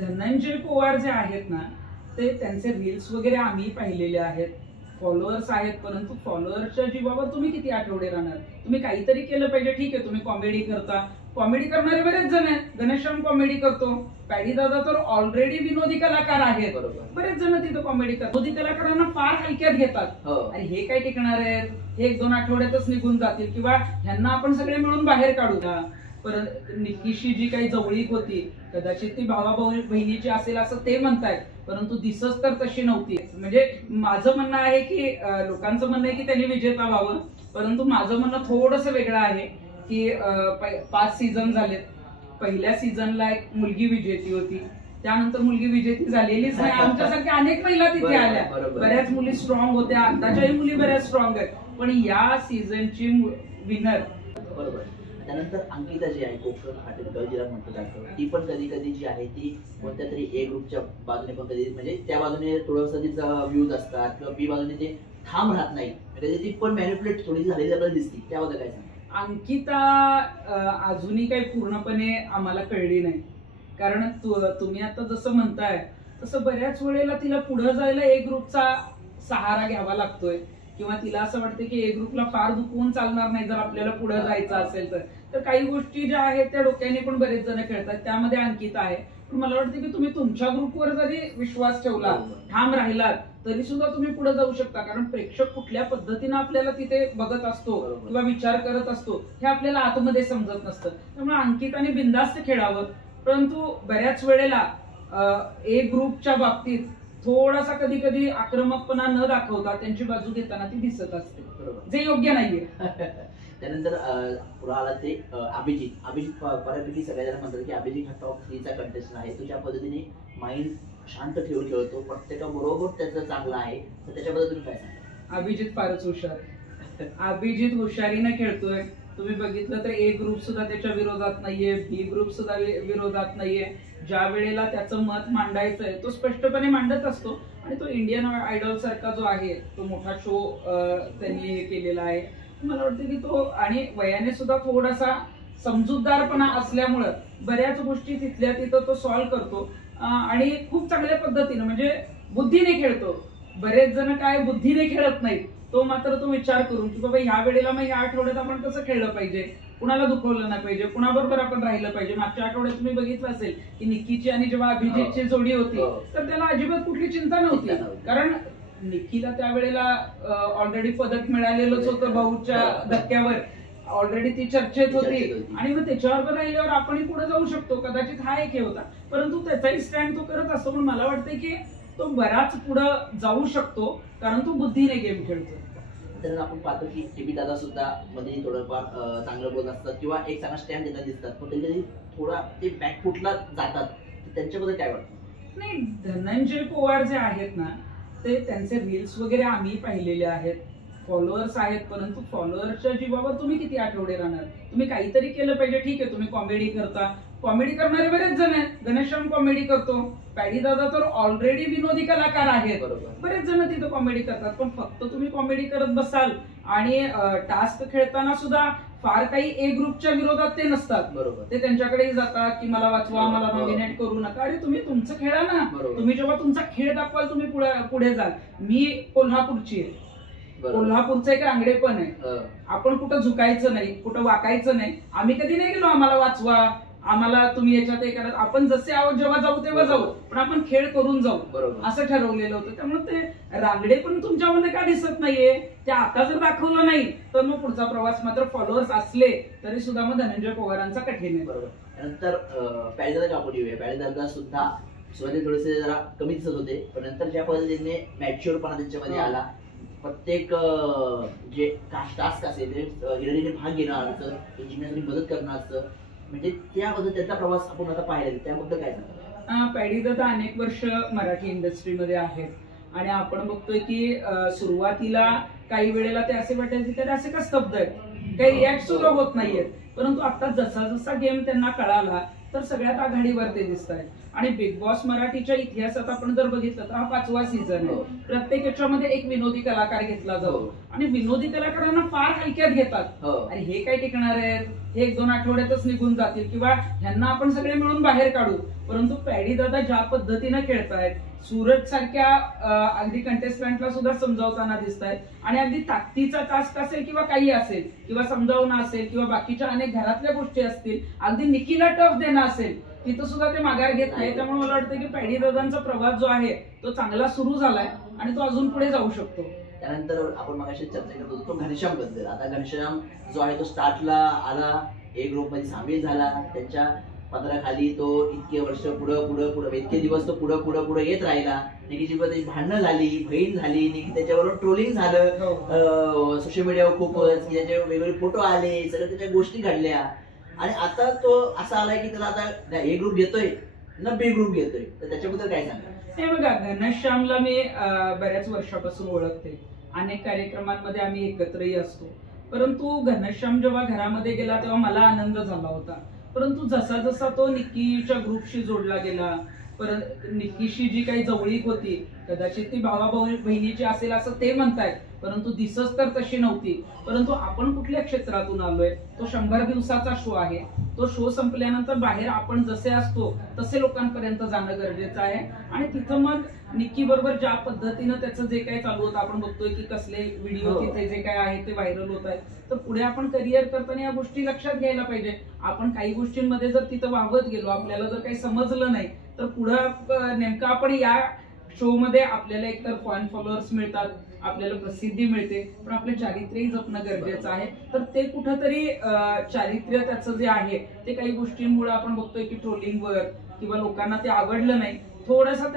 धनंजय पवार जे आहेत ना ते त्यांचे रील्स वगैरे आम्ही पाहिलेले आहेत, फॉलोअर्स आहेत, परंतु फॉलोअर्सच्या जीवावर तुम्ही किती आठवडे राहणार? तुम्ही काहीतरी केलं पाहिजे. ठीक आहे, तुम्ही कॉमेडी करता, कॉमेडी करणारे बरेच जण आहेत. गणेशम कॉमेडी करतो, पॅडी दादा तर ऑलरेडी विनोदी कलाकार आहेत, बरेच जण तिथं कॉमेडी करतात. विनोदी कलाकारांना फार हलक्यात घेतात. आणि हे काय टिकणार आहेत? हे 1-2 आठवड्यातच निघून जातील किंवा ह्यांना आपण सगळे मिळून बाहेर काढूया. परत निक्कीशी जी काही जवळीक होती कदाचित ती भावा बहिणीची असेल असं ते म्हणतायत, परंतु दिसच तर तशी नव्हती. म्हणजे माझं म्हणणं आहे की लोकांचं म्हणणं आहे की त्यांनी विजेता व्हावं, परंतु माझं म्हणणं थोडंसं वेगळं आहे की 5 सीझन झालेत. पहिल्या सीझनला एक मुलगी विजेती होती, त्यानंतर मुलगी विजेती झालेलीच नाही. आमच्यासारख्या अनेक महिला तिथे आल्या, बऱ्याच मुली स्ट्रॉंग होत्या, आताच्याही मुली बऱ्याच स्ट्रॉंग आहेत, पण या सीझनची विनर बरोबर. त्यानंतर अंकिता जी आहे, कोकण हॉटेल गर्ल जिला म्हटलं जातं, ती पण कधी कधी जी आहे ती कोणत्या तरी ए ग्रुपच्या बाजूने पण कधी म्हणजे त्या बाजूने थोडंसं तिचा व्ह्यूज असतात किंवा बी बाजूने ते ठाम राहत नाही, कधी ती पण मॅनिप्युलेट थोडी झालेली आपल्याला दिसते. त्याबद्दल काय सांगा? अंकिता अजूनही काही पूर्णपणे आम्हाला कळली नाही, कारण तुम्ही आता जसं म्हणताय तसं बऱ्याच वेळेला तिला पुढे जायला ए ग्रुपचा सहारा घ्यावा लागतोय किंवा तिला असं वाटतं की ए ग्रुपला फार दुखवून चालणार नाही जर आपल्याला पुढे जायचं असेल तर काही गोष्टी ज्या आहेत त्या डोक्याने पण बरेच जण खेळतात, त्यामध्ये अंकिता आहे. पण मला वाटतं की तुम्ही तुमच्या ग्रुपवर जरी विश्वास ठेवला, ठाम राहिलात, तरी सुद्धा तुम्ही पुढे जाऊ शकता. कारण प्रेक्षक कुठल्या पद्धतीने आपल्याला तिथे बघत असतो किंवा विचार करत असतो हे आपल्याला आतमध्ये समजत नसतं. त्यामुळे अंकिताने बिनधास्त खेळावं, परंतु बऱ्याच वेळेला ए ग्रुपच्या बाबतीत थोडासा कधी कधी आक्रमकपणा न दाखवता त्यांची बाजू घेताना ती दिसत असते, जे योग्य नाहीये. त्यानंतर पुढे आला ते अभिजित बऱ्यापैकी सगळ्या जण म्हणतात की अभिजित हा टॉप 3चा कंटेस्टंट आहे. तो ज्या पद्धतीने माइंड शांत ठेवून खेळतो, प्रत्येकाबरोबर त्याचं चांगलं आहे, तर त्याच्याबद्दल तुम्ही काय सांगा? अभिजित फारच हुशार, अभिजित हुशारीने खेळतोय. तुम्ही बघितलं तर ए ग्रुप सुद्धा त्याच्या विरोधात नाहीये, बी ग्रुप सुद्धा विरोधात नाहीये. ज्या वेळेला त्याचं मत मांडायचंय तो स्पष्टपणे मांडत असतो आणि तो इंडियन आयडॉल सारखा जो आहे तो मोठा शो त्यांनी केलेला आहे. मला वाटतं की तो आणि वयाने सुद्धा थोडासा समजूतदारपणा असल्यामुळं बऱ्याच गोष्टी तिथल्या तिथं तो सॉल्व्ह करतो आणि खूप चांगल्या पद्धतीने म्हणजे बुद्धीने खेळतो. बरेच जण काय बुद्धीने खेळत नाहीत, तो मात्र तो विचार करून की बाबा ह्या वेळेला मग ह्या आठवड्यात आपण कसं खेळलं पाहिजे, कुणाला दुखवलं नाही पाहिजे, कुणाबरोबर आपण राहिलं पाहिजे. मागच्या आठवड्यात तुम्ही बघितलं असेल की निक्कीची आणि जेव्हा अभिजितची जोडी होती तर त्याला अजिबात कुठली चिंता नव्हती, कारण निक्कीला त्यावेळेला ऑलरेडी पदक मिळालेलंच होतं भाऊच्या धक्क्यावर, ऑलरेडी ती चर्चेत होती आणि मग त्याच्यावर राहिल्यावर आपण पुढे जाऊ शकतो. कदाचित हा एक हे होता, परंतु त्याचाही स्टँड तो करत असतो. पण मला वाटतं की तो बराच पुढे जाऊ शकतो कारण तो बुद्धीने गेम खेळतो. तर आपण पाहतो की टीबी दादा सुद्धा मध्ये थोडंफार चांगलं बोलत असतात किंवा एक चांगला स्टँड देतात दिसतात, पण कधी थोडा ते बॅकफुटला जातात. त्यांच्याबद्दल काय वाटतं? नाही, धनंजय पवार जे आहेत ना ते त्यांचे रील्स वगैरे आम्ही पाहिलेले आहेत, फॉलोअर्स आहेत, परंतु फॉलोअर्सच्या जीवावर तुम्ही किती आठवडे राहणार? तुम्ही काहीतरी केलं पाहिजे. ठीक आहे, तुम्ही कॉमेडी करता, कॉमेडी करणारे बरेच जण आहेत. गणेशम कॉमेडी करतो, पॅडी दादा तर ऑलरेडी विनोदी कलाकार आहेत, बरेच जण तिथं कॉमेडी करतात. पण फक्त तुम्ही कॉमेडी करत बसाल आणि टास्क खेळताना सुद्धा फार काही ए ग्रुपच्या विरोधात ते नसतात, ते त्यांच्याकडेही जातात की मला वाचवा, मला नॉमिनेट करू नका. अरे तुम्ही तुमचं खेळा ना, तुम्ही जेव्हा तुमचा खेळ दाखवाल तुम्ही पुढे जाल. मी कोल्हापूरची आहे, कोल्हापूरचं एक रांगडे पण आहे. आपण कुठं झुकायचं नाही, कुठं वाकायचं नाही. आम्ही कधी नाही गेलो आम्हाला वाचवा, आम्हाला तुम्ही याच्यात हे करा. आपण जसे आहोत जेव्हा जाऊ तेव्हा जाऊ, पण आपण खेळ करून जाऊ असं ठरवलेलं होतं. त्यामुळे ते रांगडे पण तुमच्यामध्ये का दिसत नाहीये ते आता जर दाखवलं नाही तर मग पुढचा प्रवास मात्र फॉलोअर्स असले तरी सुद्धा मग धनंजय पवारांचा कठीण आहे. बरोबर. त्यानंतर पॅडीदादा कापून येऊया. पॅडीदादा सुद्धा सुरुवातीला थोडेसे जरा कमी दिसत होते, पण नंतर ज्या पद्धतीने मॅच्युअरपणा त्यांच्यामध्ये आला, प्रत्येक जे टास्क असेल ते हिरडीने भाग घेणं असतं, जिंकण्यासाठी मदत करणं असतं, म्हणजे त्याबद्दल त्याचा प्रवास आपण आता पाहिला, त्याबद्दल काय सांगता? पॅडीदादा अनेक वर्ष मराठी इंडस्ट्रीमध्ये आहेत आणि आपण बघतोय की सुरुवातीला काही वेळेला ते असे वाटायचे की असे का स्तब्ध आहेत, काही रिॲक्ट सुद्धा होत नाहीयेत, परंतु आता जसा जसा गेम त्यांना कळाला तर सगळ्यात आघाडीवर ते दिसत आहेत. आणि बिग बॉस मराठीच्या इतिहासात आपण जर बघितलं तर हा 5वा सीझन आहे. प्रत्येक याच्यामध्ये एक विनोदी कलाकार घेतला जातो आणि विनोदी कलाकारांना फार हलक्यात घेतात. अरे हे काय टिकणार आहे, हे 1-2 आठवड्यातच निघून जातील किंवा ह्यांना आपण सगळे मिळून बाहेर काढू. परंतु पॅडी दादा ज्या पद्धतीनं खेळतायत, सूरज सारख्या अगदी कंटेस्टंटला सुद्धा समजावताना दिसत आहेत आणि अगदी ताकदीचा टास्क असेल किंवा काही असेल किंवा समजावणं असेल किंवा बाकीच्या अनेक घरातल्या गोष्टी असतील, अगदी निकीला टफ देणं असेल, तिथं सुद्धा ते माघार घेत नाही. त्यामुळे मला वाटतं की पॅडी दादांचा प्रवास जो आहे तो चांगला सुरू झालाय आणि तो अजून पुढे जाऊ शकतो. त्यानंतर आपण मगाशी चर्चा करत होतो घनश्याम बद्दल. आता घनश्याम जो आहे तो स्टार्टला आला, ए ग्रुप मध्ये सामील झाला, त्यांच्या पदराखाली तो इतके वर्ष पुढे इतके दिवस तो पुढे येत राहिला. निकीची भांडणं झाली, बहीण झाली, निकी त्याच्याबरोबर ट्रोलिंग झालं सोशल मीडियावर खूपच, की त्याचे वेगवेगळे फोटो आले, सगळ्या त्याच्या गोष्टी घडल्या आणि आता तो असा आलाय की त्याला आता ए ग्रुप घेतोय ना बी ग्रुप घेतोय. तर त्याच्याबद्दल काय सांगा? हे बघा, घनश्यामला मी बऱ्याच वर्षापासून ओळखते, अनेक कार्यक्रमांमध्ये आम्ही एकत्रही असतो. परंतु घनश्याम जेव्हा घरामध्ये गेला तेव्हा मला आनंद झाला होता. परंतु जसा जसा तो निक्कीच्या ग्रुपशी जोडला गेला, परत निक्कीशी जी काही जवळीक होती, कदाचित ती भावा बहिणीची असेल असं ते म्हणतायत, परंतु दिसच तर तशी नव्हती. परंतु आपण कुठल्या क्षेत्रातून आलोय, तो 100 दिवसाचा शो आहे. तो शो संपल्यानंतर बाहेर आपण जसे असतो तसे लोकांपर्यंत जाणं गरजेचं आहे आणि तिथं मग निक्की बरोबर ज्या पद्धतीनं त्याचं जे काही चालू होतं, आपण बघतोय की कसले व्हिडिओ तिथे जे काय आहे ते व्हायरल होत आहेत. तर पुढे आपण करिअर करताना या गोष्टी लक्षात घ्यायला पाहिजे. आपण काही गोष्टींमध्ये जर तिथं वावत गेलो, आपल्याला जर काही समजलं नाही, तर पुढे नेमकं आपण या शो मध्ये आपल्याला एकतर फॅन फॉलोअर्स मिळतात, आपल्याला प्रसिद्धी मिळते, पण आपले चारित्र्यही जपणं गरजेचं आहे. तर ते कुठंतरी चारित्र्य त्याचं जे आहे ते काही गोष्टींमुळे आपण बघतोय की ट्रोलिंगवर किंवा लोकांना ते आवडलं नाही, थोडासा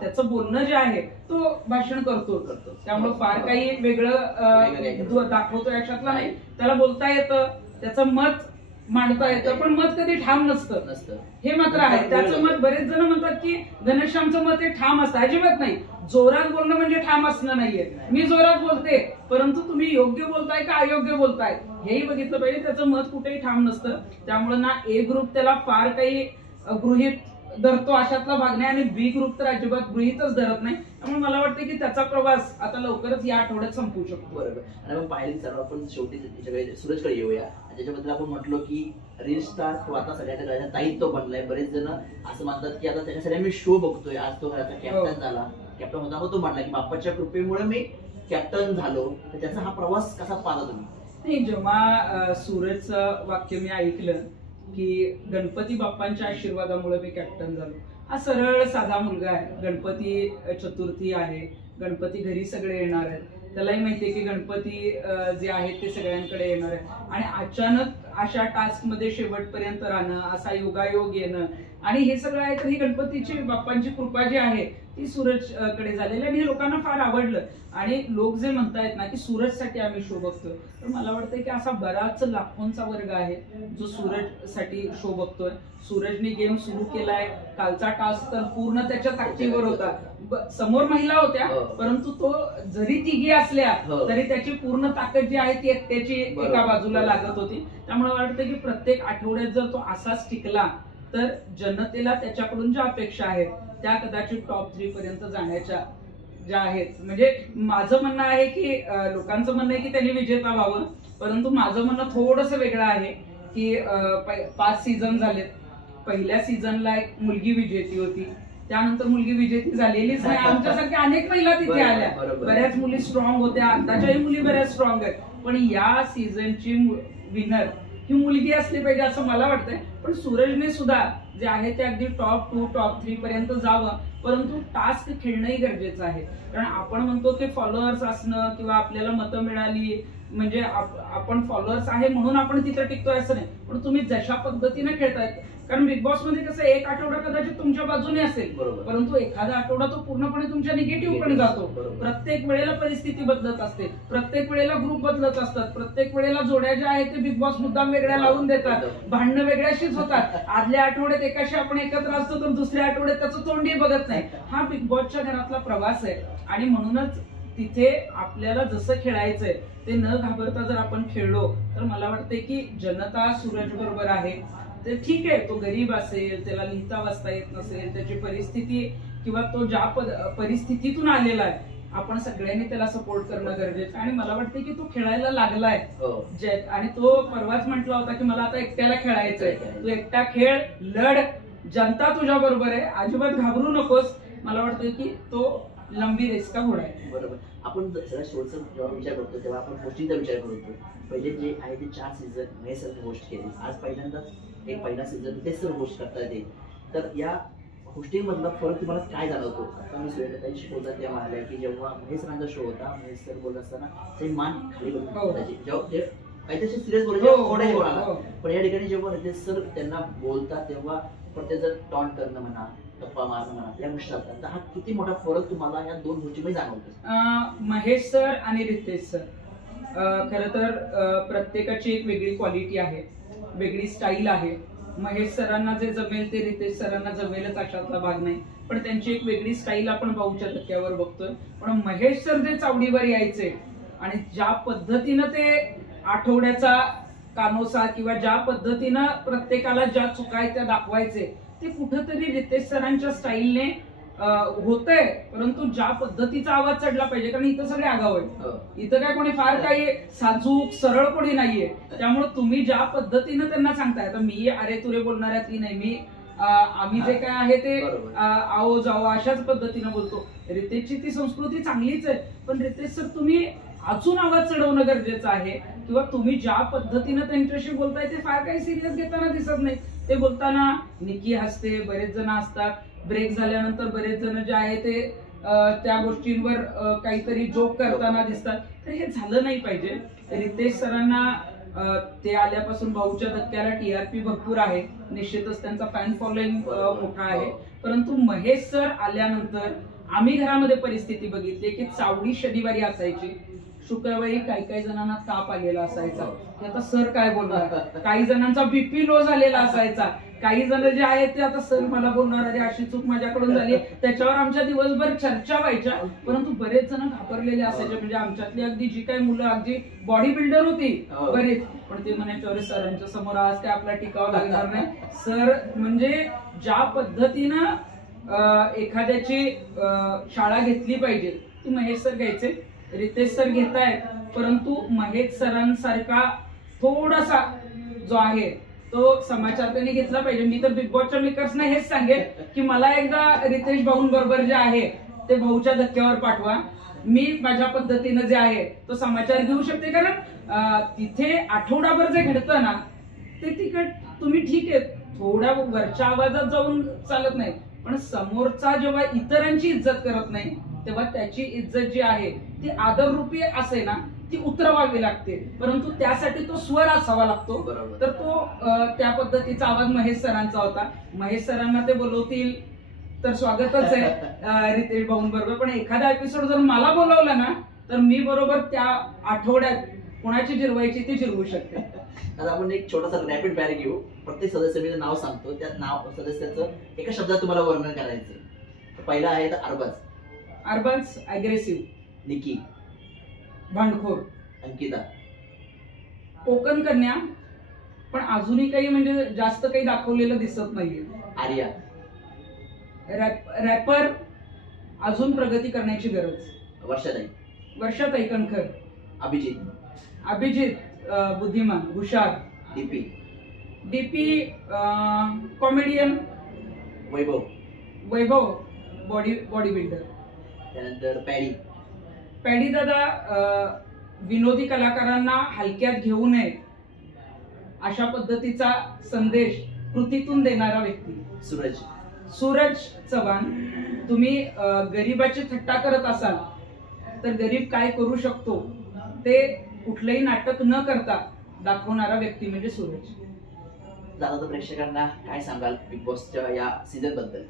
त्याचं बोलणं जे आहे तो भाषण करतो. त्यामुळे फार काही वेगळं दाखवतो याच्यातला नाही. त्याला बोलता येतं, त्याचं मत मांडता येतं, पण मत कधी ठाम नसतं हे मात्र आहे. त्याचं मत बरेच जण म्हणतात की घनश्यामचं मत हे ठाम असतं. अजिबात नाही. जोरात बोलणं म्हणजे ठाम असणं नाहीये. मी जोरात बोलते, परंतु तुम्ही योग्य बोलताय का अयोग्य बोलताय हेही बघितलं पाहिजे. त्याचं मत कुठेही ठाम नसतं. त्यामुळे ना ए ग्रुप त्याला फार काही गृहीत धरतो अशातला भाग नाही आणि बी ग्रुप तर अजिबात गृहीतच धरत नाही. त्यामुळे मला वाटतं की त्याचा प्रवास आता लवकरच या आठवड्यात संपू शकतो. बरोबर. आणि मग पाहिली सर्व आपण शेवटी सूरजकडे येऊया. त्याच्याबद्दल आपण म्हटलो की रील स्टार तो आता सगळ्यांना दायित्व बनलाय. बरेच जण असं म्हणतात की आता त्याच्यासाठी मी शो बघतोय. आज तो घराचा कॅप्टन झाला, कॅप्टन होता तो म्हणला की बाप्पाच्या कृपेमुळे मी कॅप्टन झालो. तर त्याचा हा प्रवास कसा पाहिला तुम्ही? नाही, जेव्हा सूरजचं वाक्य मी ऐकलं की गणपती बाप्पांच्या आशीर्वादामुळे मी कॅप्टन झालो, हा सरळ साधा मुलगा आहे. गणपती चतुर्थी आहे, गणपती घरी सगळे येणार आहेत, त्यालाही माहितीये की गणपती जे आहेत ते सगळ्यांकडे येणार आहे आणि अचानक अशा टास्क मध्ये शेवटपर्यंत राहणं, असा योगायोग येणं आणि हे सगळं आहे. तर ही गणपतीची बाप्पांची कृपा जी आहे ती सूरज कडे झालेली आणि हे लोकांना फार आवडलं. आणि लोक जे म्हणतायत ना की सूरजसाठी आम्ही शो बघतोय, तर मला वाटतं की असा बराच लाखोंचा वर्ग आहे जो सूरज साठी शो बघतोय. सूरजने गेम सुरू केलाय. कालचा टास्क तर पूर्ण त्याच्या ताकदीवर होता. समोर महिला होत्या, परंतु तो जरी तिघी असल्या तरी त्याची पूर्ण ताकद जी आहे ती एकट्याची एका बाजूला लागत होती. त्यामुळे वाटतं की प्रत्येक आठवड्यात जर तो असाच टिकला तर जनतेला त्याच्याकडून ज्या अपेक्षा आहेत त्या कदाचित टॉप 3 पर्यंत जाण्याच्या ज्या आहेत. म्हणजे माझं म्हणणं आहे की लोकांचं म्हणणं आहे की त्यांनी विजेता व्हावं, परंतु माझं म्हणणं थोडंसं वेगळं आहे की 5 सीझन झालेत. पहिल्या सीझनला एक मुलगी विजेती होती, त्यानंतर मुलगी विजेती झालेलीच नाही. आमच्यासारख्या अनेक महिला तिथे आल्या, बऱ्याच मुली स्ट्रॉंग होत्या, आताच्याही मुली बऱ्याच स्ट्रॉंग आहेत. पण या सीझनची विनर ही मुलगी असली पाहिजे असं मला वाटतंय. पण सूरजने सुद्धा जे आहे ते अगदी टॉप 2 टॉप 3 पर्यंत जावं, परंतु टास्क खेळणंही गरजेचं आहे. कारण आपण म्हणतो की फॉलोअर्स असणं किंवा आपल्याला मतं मिळाली म्हणजे आपण फॉलोअर्स आहे म्हणून आपण तिथे टिकतोय असं नाही. पण तुम्ही जशा पद्धतीने खेळतायत, कारण बिग बॉस मध्ये कसं एक आठवडा कदाचित तुमच्या बाजूने असेल, परंतु एखादा आठवडा तो पूर्णपणे तुमच्या निगेटिव्ह कडे जातो. प्रत्येक वेळेला परिस्थिती बदलत असते, प्रत्येक वेळेला ग्रुप बदलत असतात, प्रत्येक वेळेला जोड्या ज्या आहेत ते बिग बॉस मुद्दाम वेगळ्या लावून देतात, भांडणं वेगळ्याशीच होतात. आदल्या आठवड्यात एकाशी आपण एकत्र असतो तर दुसऱ्या आठवड्यात त्याचं तोंडही बघत नाही. हा बिग बॉसच्या घरातला प्रवास आहे आणि म्हणूनच तिथे आपल्याला जसं खेळायचंय ते न घाबरता जर आपण खेळलो तर मला वाटतंय की जनता सूरज बरोबर आहे. ते ठीक आहे, तो गरीब असेल, त्याला लिहिता वाचता येत नसेल, त्याची परिस्थिती किंवा तो ज्या परिस्थितीतून आलेला आहे, आपण सगळ्यांनी त्याला सपोर्ट करणं गरजेचं. आणि मला वाटतं की तो खेळायला लागलाय आणि तो परवाच म्हटला होता की मला आता एकट्याला खेळायचंय. तू एकटा खेळ, लढ, जनता तुझ्या बरोबर आहे, अजिबात घाबरू नकोस. मला वाटतं की तो लंबी रेस का घोडा आहे. बरोबर. आपण सगळ्या शोचा जेव्हा विचार करतो तेव्हा आपण गोष्टींचा विचार करतो. पहिले जे आहे ते 4 सीझन महेश सर होस्ट केले, आज पहिल्यांदाच एक पहिला सीझन तेच सर होस्ट करता येते. तर या गोष्टींमधला फरक तुम्हाला काय जाणवतो? आता मी सुरेखाताईंशी बोलतात त्या म्हणाल्या की जेव्हा महेश सरांचा शो होता, महेश सर बोलत असताना ते मान खाली करून बोलायचे, जेव्हा ते काहीतरी सिरियस बोलायचे, पण या ठिकाणी जेव्हा रितेश सर त्यांना बोलतात तेव्हा प्रत्येक टॉन्ट करणं म्हणा, गप्पा मारणं म्हणा, या गोष्टी असतात. तर हा किती मोठा फरक तुम्हाला या 2 गोष्टींमध्ये जाणवतो? महेश सर आणि रितेश सर खरं तर प्रत्येकाची एक वेगळी क्वालिटी आहे, वेगळी स्टाईल आहे. महेश सरांना जे जमेल ते रितेश सरांना जमेलच अशातला भाग नाही, पण त्यांची एक वेगळी स्टाईल आपण भाऊच्या धक्क्यावर बघतोय. पण महेश सर जे चावडीवर यायचे आणि ज्या पद्धतीनं ते आठवड्याचा कानोसा किंवा ज्या पद्धतीनं प्रत्येकाला ज्या चुका आहेत त्या दाखवायचे, ते कुठंतरी रितेश सरांच्या स्टाईलने होतंय. परंतु ज्या पद्धतीचा आवाज चढला पाहिजे, कारण इथं सगळे आगाव आहेत, इथं काय कोणी फार काही साजूक सरळ कोणी नाहीये. त्यामुळे तुम्ही ज्या पद्धतीनं त्यांना सांगताय, आता मी अरे तुरे बोलणाऱ्या ती नाही, मी आम्ही जे काय आहे ते आओ जाओ अशाच पद्धतीनं बोलतो. रितेशची ती संस्कृती चांगलीच आहे, पण रितेश सर तुम्ही अजून आवाज चढवणं गरजेचं आहे, किंवा तुम्ही ज्या पद्धतीनं त्यांच्याशी बोलताय ते फार काही सिरियस घेताना दिसत नाही. ते बोलताना निकी हसते, बरेच जण असतात, ब्रेक झाल्यानंतर बरेच जण जे आहे ते त्या गोष्टींवर काहीतरी जोक करताना दिसतात. तर हे झालं नाही पाहिजे. रितेश सरांना ते आल्यापासून भाऊच्या धक्क्याला TRP भरपूर आहे, निश्चितच त्यांचा फॅन फॉलोइंग मोठा आहे. परंतु महेश सर आल्यानंतर आम्ही घरामध्ये परिस्थिती बघितली की चावडी शनिवारी असायची, शुक्रवारी काही जणांना ताप आलेला असायचा, आता सर काय बोलणार, काही जणांचा BP लो झालेला असायचा, काही जण जे आहेत ते आता सर मला बोलणार अरे अशी चूक माझ्याकडून झाली, त्याच्यावर आमच्या दिवसभर चर्चा व्हायच्या. परंतु बरेच जण घाबरलेले असायचे, म्हणजे आमच्यातली अगदी जी काही मुलं अगदी बॉडी बिल्डर होती बरेच, पण ते म्हणायचे अरे सरांच्या समोर आज काय आपला टिकावं लागणार नाही. सर म्हणजे ज्या पद्धतीनं एखाद्याची शाळा घेतली पाहिजे ती महेश सर घ्यायचे, रितेश सर घेतायत. परंतु महेश सरांसारखा थोडासा जो आहे तो समाचार त्यांनी घेतला पाहिजे. मी तर बिग बॉसच्या मेकर्सना हेच सांगेन की मला एकदा रितेश भाऊंबरोबर जे आहे ते भाऊच्या धक्क्यावर पाठवा, मी माझ्या पद्धतीनं जे आहे तो समाचार घेऊ शकते. कारण तिथे आठवडाभर जे घडतं ना ते तिकट तुम्ही ठीक आहे थोड्या वरच्या आवाजात जाऊन चालत नाही, पण समोरचा जेव्हा इतरांची इज्जत करत नाही तेव्हा त्याची इज्जत जी आहे ती आदररूपी असे ना ती उतरवावी लागते. परंतु त्यासाठी तो स्वर असावा लागतो. तर तो त्या पद्धतीचा आवाज महेश सरांचा होता. महेश सरांना ते बोलवतील तर स्वागतच आहे रितेश भाऊंबरोबर, पण एखादा एपिसोड जर मला बोलवला ना तर मी बरोबर त्या आठवड्यात कोणाची जिरवायची ती जिरवू शकते. आता आपण एक छोटासा रॅपिड फायर घेऊ. प्रत्येक सदस्य मी नाव सांगतो, त्या नाव सदस्याचं एका शब्दात तुम्हाला वर्णन करायचं. पहिला आहे तर अरबाज. अरबाज अग्रेसिव्ह. निकी. भांडखोर. अंकिता. कोकण कन्या, पण अजूनही काही म्हणजे जास्त काही दाखवलेलं दिसत नाहीये. आर्या. रॅपर, अजून प्रगती करण्याची गरज. वर्षाताई. वर्षाताई कणखर. अभिजित. अभिजित बुद्धिमान हुशार. DP comedian. Vaibhav body builder. त्यानंतर पॅडी दादा विनोदी कलाकारांना हलक्यात घेऊ नये अशा पद्धतीचा संदेश कृतीतून देणारा व्यक्ती. सूरज चव्हाण. तुम्ही गरीबाची थट्टा करत असाल तर गरीब काय करू शकतो ते कुठलंही नाटक न करता दाखवणारा व्यक्ती म्हणजे सूरज. दादा प्रेक्षकांना काय सांगाल बिग बॉसच्या या सीझन बद्दल?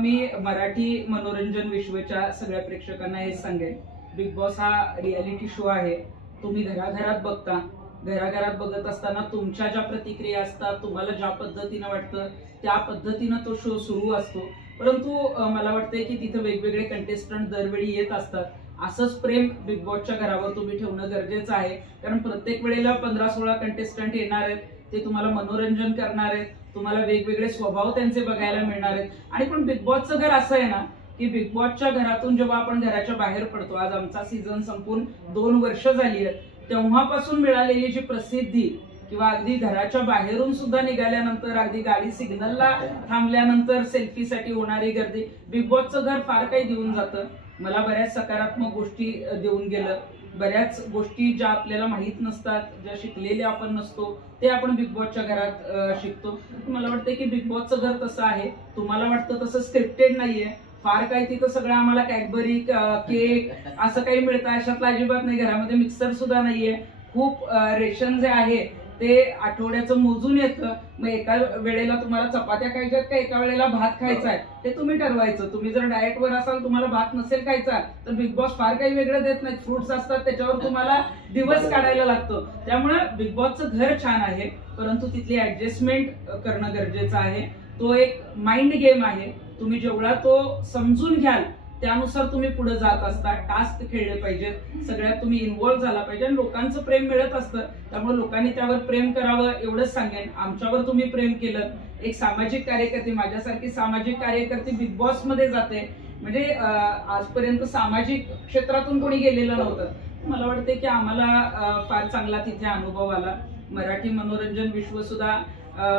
मी मराठी मनोरंजन विश्वच्या सगळ्या प्रेक्षकांना हेच सांगेन, बिग बॉस हा रियालिटी शो आहे. तुम्ही घराघरात बघता, घराघरात बघत असताना तुमच्या ज्या प्रतिक्रिया असतात, तुम्हाला ज्या पद्धतीनं वाटतं त्या पद्धतीनं तो शो सुरू असतो. परंतु मला वाटतंय की तिथे वेगवेगळे कंटेस्टंट दरवेळी येत असतात. असंच प्रेम बिग बॉसच्या घरावर तुम्ही ठेवणं गरजेचं आहे, कारण प्रत्येक वेळेला 15-16 कंटेस्टंट येणार आहेत. ते तुम्हाला मनोरंजन करणार आहेत, तुम्हाला वेगवेगळे स्वभाव त्यांचे बघायला मिळणार आहेत. आणि पण बिग बॉसचं घर असं आहे ना की बिग बॉसच्या घरातून जेव्हा आपण घराच्या बाहेर पडतो, आज आमचा सीझन संपून 2 वर्ष झाली आहेत, तेव्हापासून मिळालेली जी प्रसिद्धी किंवा अगदी घराच्या बाहेरून सुद्धा निघाल्यानंतर, अगदी गाडी सिग्नलला थांबल्यानंतर सेल्फीसाठी होणारी गर्दी, बिग बॉसचं घर फार काही देऊन जातं. मला बऱ्याच सकारात्मक गोष्टी देऊन गेलं. बऱ्याच गोष्टी ज्या आपल्याला माहित नसतात, ज्या शिकलेल्या आपण नसतो, ते आपण बिग बॉसच्या घरात शिकतो. मला वाटतं की बिग बॉसचं घर तसं आहे. तुम्हाला वाटतं तसं स्क्रिप्टेड नाहीये. फार काही तिथं सगळं आम्हाला कॅडबरी, केक असं काही मिळतं अशातलं अजिबात नाही. घरामध्ये मिक्सर सुद्धा नाहीये. खूप रेशन जे आहे ते आठवड्याचं मोजून येतं. मग एका वेळेला तुम्हाला चपात्या खायच्यात का एका वेळेला भात खायचा आहे ते तुम्ही ठरवायचं. तुम्ही जर डाएटवर असाल, तुम्हाला भात नसेल खायचा, तर बिग बॉस फार काही वेगळं देत नाहीत. फ्रुट्स असतात, त्याच्यावर तुम्हाला दिवस काढायला लागतो. त्यामुळे बिग बॉसचं घर छान आहे, परंतु तिथली ऍडजस्टमेंट करणं गरजेचं आहे. तो एक माइंड गेम आहे. तुम्ही जेवढा तो समजून घ्याल त्यानुसार तुम्ही पुढे जात असता. टास्क खेळले पाहिजेत, सगळ्यात तुम्ही इन्व्हॉल्व्ह झाला पाहिजे. आणि लोकांचं प्रेम मिळत असतं, त्यामुळे लोकांनी त्यावर प्रेम करावं एवढंच सांगेन. आमच्यावर तुम्ही प्रेम केलं. एक सामाजिक कार्यकर्ती, माझ्यासारखी सामाजिक कार्यकर्ती बिग बॉस मध्ये जाते, म्हणजे आजपर्यंत सामाजिक क्षेत्रातून कोणी गेलेलं नव्हतं. मला वाटते की आम्हाला फार चांगला तिथे अनुभव आला. मराठी मनोरंजन विश्व सुद्धा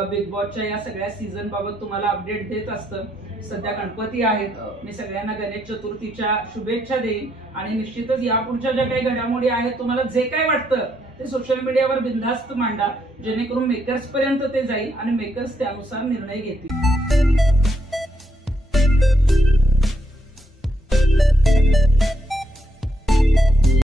बिग बॉसच्या या सगळ्या सीझन बाबत तुम्हाला अपडेट देत असतं. सध्या गणपती आहेत, मी सगळ्यांना गणेश चतुर्थीच्या शुभेच्छा देईन. आणि निश्चितच यापुढच्या ज्या काही घडामोडी आहेत, तुम्हाला जे काही वाटतं ते सोशल मीडियावर बिनधास्त मांडा, जेणेकरून मेकर्स पर्यंत ते जाईल आणि मेकर्स त्यानुसार निर्णय घेतील.